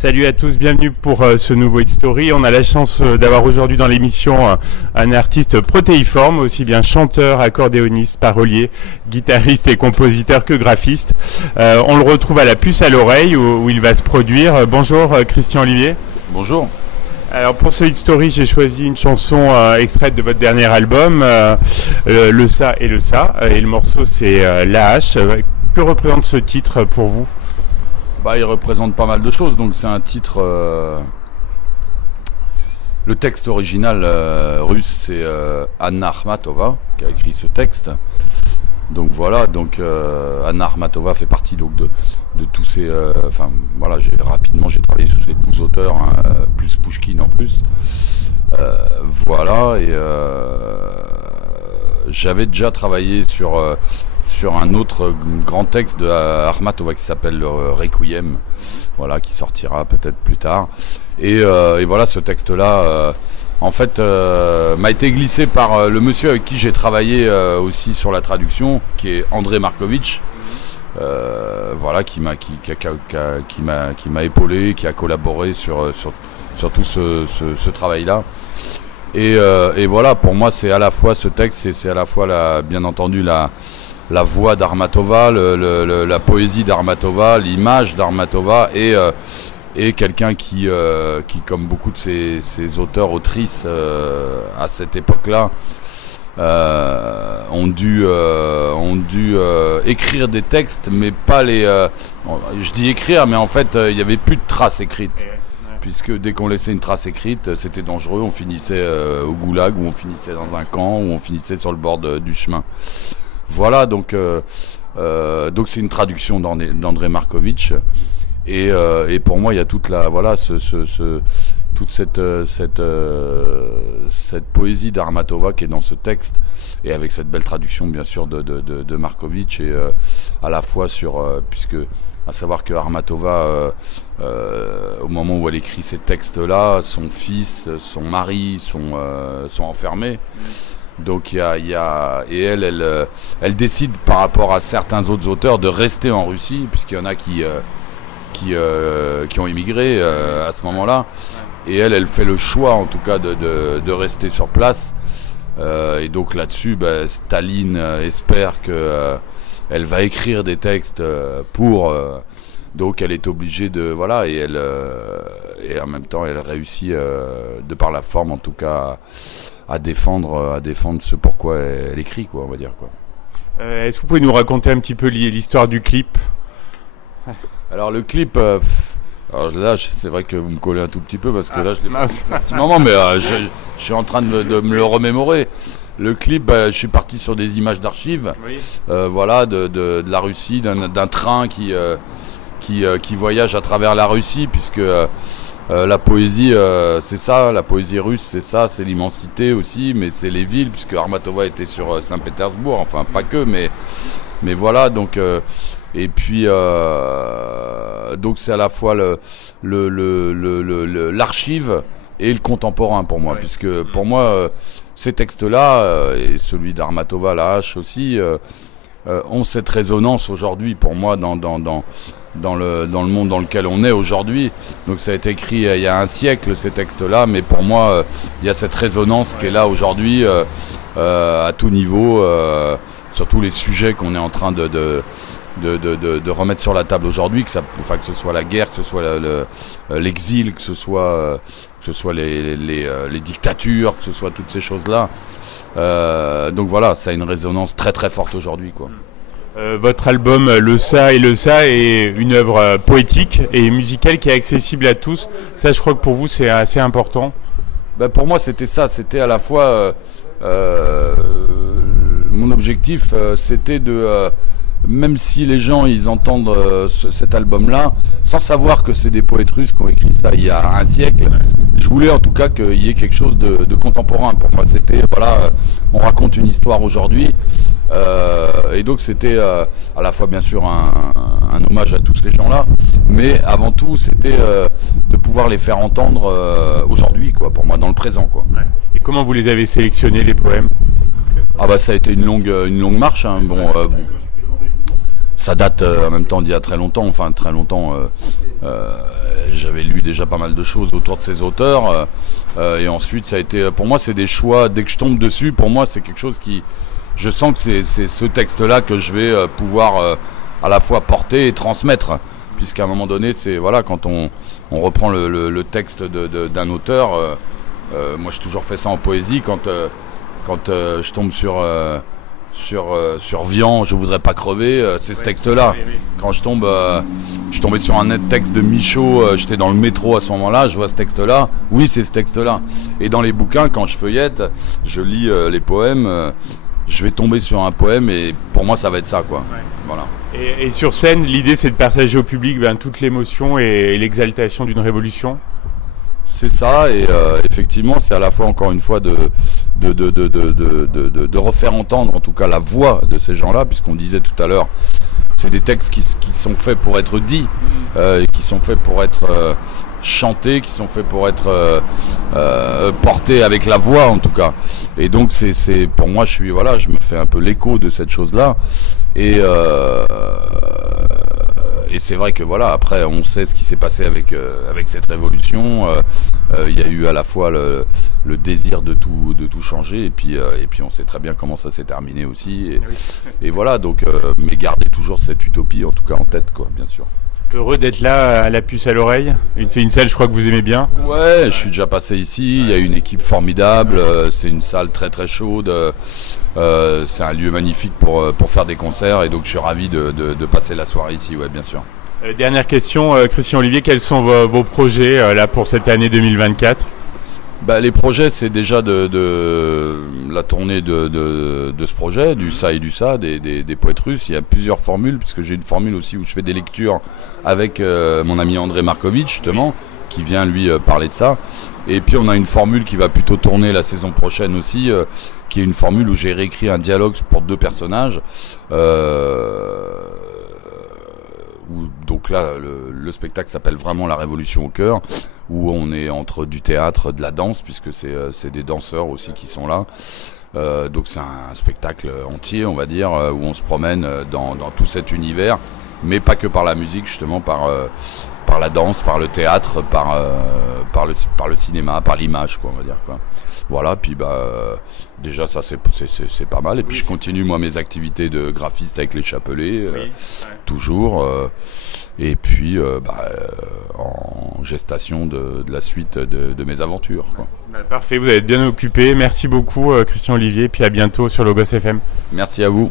Salut à tous, bienvenue pour ce nouveau Hit Story. On a la chance d'avoir aujourd'hui dans l'émission un artiste protéiforme, aussi bien chanteur, accordéoniste, parolier, guitariste et compositeur que graphiste. On le retrouve à la puce à l'oreille où il va se produire. Bonjour Christian Olivier. Bonjour. Alors pour ce Hit Story, j'ai choisi une chanson extraite de votre dernier album, Le Ça et le Ça, et le morceau c'est La Hache. Que représente ce titre pour vous ? Il représente pas mal de choses, donc c'est un titre... Le texte original russe, c'est Anna Akhmatova qui a écrit ce texte. Donc voilà, Anna Akhmatova fait partie donc, de tous ces... j'ai travaillé sur ces 12 auteurs, plus Pouchkine en plus. J'avais déjà travaillé sur un autre grand texte de Akhmatova qui s'appelle le Requiem, qui sortira peut-être plus tard. Et voilà, ce texte-là, m'a été glissé par le monsieur avec qui j'ai travaillé aussi sur la traduction, qui est André Markovitch, qui m'a épaulé, qui a collaboré sur tout ce travail-là. Et voilà, pour moi, c'est à la fois ce texte, c'est à la fois, bien entendu, la voix d'Akhmatova, la poésie d'Akhmatova, l'image d'Akhmatova, et quelqu'un qui, comme beaucoup de ces auteurs, autrices à cette époque-là, ont dû écrire des textes, mais pas les... je dis écrire, mais en fait, il n'y avait plus de traces écrites. Puisque dès qu'on laissait une trace écrite, c'était dangereux, on finissait au goulag, ou on finissait dans un camp, ou on finissait sur le bord du chemin. Voilà, donc c'est une traduction d'André Markovitch, et pour moi il y a toute cette poésie d'Akhmatova qui est dans ce texte, et avec cette belle traduction bien sûr de Markovitch, et à la fois puisque à savoir que Akhmatova, au moment où elle écrit ces textes-là, son fils, son mari sont enfermés. Donc elle décide par rapport à certains autres auteurs de rester en Russie, puisqu'il y en a qui ont immigré à ce moment-là. Et elle fait le choix en tout cas de rester sur place. Et donc là-dessus, Staline espère que elle va écrire des textes pour... donc elle est obligée de... Voilà, et en même temps elle réussit, de par la forme en tout cas, à défendre ce pourquoi elle écrit, quoi, on va dire, quoi. Est-ce que vous pouvez nous raconter un petit peu l'histoire du clip ? Alors le clip... alors là, c'est vrai que vous me collez un tout petit peu, parce que là je l'ai pas fait un petit moment, mais je suis en train de me le remémorer. Le clip, je suis parti sur des images d'archives, oui. De la Russie, d'un train qui voyage à travers la Russie, puisque la poésie, c'est ça, la poésie russe, c'est ça, c'est l'immensité aussi, mais c'est les villes, puisque Akhmatova était sur Saint-Pétersbourg, enfin pas que, mais voilà, donc et puis donc c'est à la fois l'archive et le contemporain pour moi, ouais. Puisque pour moi ces textes-là, et celui d'Akhmatova, La Hache aussi, ont cette résonance aujourd'hui pour moi dans le monde dans lequel on est aujourd'hui. Donc ça a été écrit il y a un siècle, ces textes-là, mais pour moi il y a cette résonance qui est là aujourd'hui, à tout niveau, sur tous les sujets qu'on est en train de remettre sur la table aujourd'hui, que ce soit la guerre, que ce soit l'exil, que ce soit les dictatures, que ce soit toutes ces choses-là. Donc voilà, ça a une résonance très très forte aujourd'hui, quoi. Votre album Le Ça et le Ça est une œuvre poétique et musicale qui est accessible à tous. Ça, je crois que pour vous, c'est assez important. Pour moi, c'était ça. C'était à la fois... mon objectif, c'était de... même si les gens ils entendent cet album-là, sans savoir que c'est des poètes russes qui ont écrit ça il y a un siècle, je voulais en tout cas qu'il y ait quelque chose de contemporain. Pour moi, c'était, on raconte une histoire aujourd'hui, et donc c'était à la fois bien sûr un hommage à tous ces gens-là, mais avant tout c'était de pouvoir les faire entendre aujourd'hui, quoi, pour moi, dans le présent, quoi. Et comment vous les avez sélectionnés, les poèmes ? Ça a été une longue marche, hein. Ça date en même temps d'il y a très longtemps, J'avais lu déjà pas mal de choses autour de ces auteurs, et ensuite ça a été, pour moi c'est des choix, dès que je tombe dessus, pour moi c'est quelque chose qui, je sens que c'est ce texte-là que je vais pouvoir à la fois porter et transmettre, puisqu'à un moment donné, c'est voilà, quand on reprend le texte d'un auteur, moi j'ai toujours fait ça en poésie, quand je tombe sur Vian, je voudrais pas crever, c'est ce texte-là. Quand je suis tombé sur un texte de Michaud, j'étais dans le métro à ce moment-là, je vois ce texte-là, oui c'est ce texte-là. Et dans les bouquins, quand je feuillette, je lis les poèmes, je vais tomber sur un poème et pour moi ça va être ça, quoi. Ouais. Voilà. Et sur scène, l'idée c'est de partager au public toute l'émotion et l'exaltation d'une révolution. C'est ça, et effectivement c'est à la fois encore une fois de refaire entendre en tout cas la voix de ces gens-là, puisqu'on disait tout à l'heure, c'est des textes qui sont faits pour être dits, qui sont faits pour être chantés, qui sont faits pour être portés avec la voix en tout cas. Et donc c'est pour moi je me fais un peu l'écho de cette chose-là, et c'est vrai que voilà, après on sait ce qui s'est passé avec cette révolution. Il y a eu à la fois le désir de tout changer, et puis on sait très bien comment ça s'est terminé aussi, et voilà, donc mais garder toujours cette utopie en tout cas en tête, quoi, bien sûr. Heureux d'être là à la puce à l'oreille. C'est une salle, je crois, que vous aimez bien. Ouais, je suis déjà passé ici, il y a une équipe formidable, c'est une salle très très chaude, c'est un lieu magnifique pour faire des concerts, et donc je suis ravi de passer la soirée ici, ouais, bien sûr. Dernière question, Christian Olivier, quels sont vos projets là pour cette année 2024 ? Les projets, c'est déjà de la tournée de ce projet, du ça et du ça, des poètes russes. Il y a plusieurs formules, puisque j'ai une formule aussi où je fais des lectures avec mon ami André Markovitch, justement, qui vient lui parler de ça. Et puis on a une formule qui va plutôt tourner la saison prochaine aussi, qui est une formule où j'ai réécrit un dialogue pour 2 personnages. Donc là, le spectacle s'appelle vraiment La Révolution au cœur, où on est entre du théâtre, de la danse, puisque c'est des danseurs aussi qui sont là. Donc c'est un spectacle entier, on va dire, où on se promène dans tout cet univers, mais pas que par la musique, justement, par la danse, par le théâtre, par le cinéma, par l'image, quoi, on va dire, quoi. Voilà, puis déjà ça c'est pas mal, et puis je continue moi mes activités de graphiste avec les Chapelets, toujours, et puis en gestation de la suite de mes aventures, quoi. Parfait, vous êtes bien occupé, merci beaucoup Christian Olivier, puis à bientôt sur Logos FM. Merci à vous.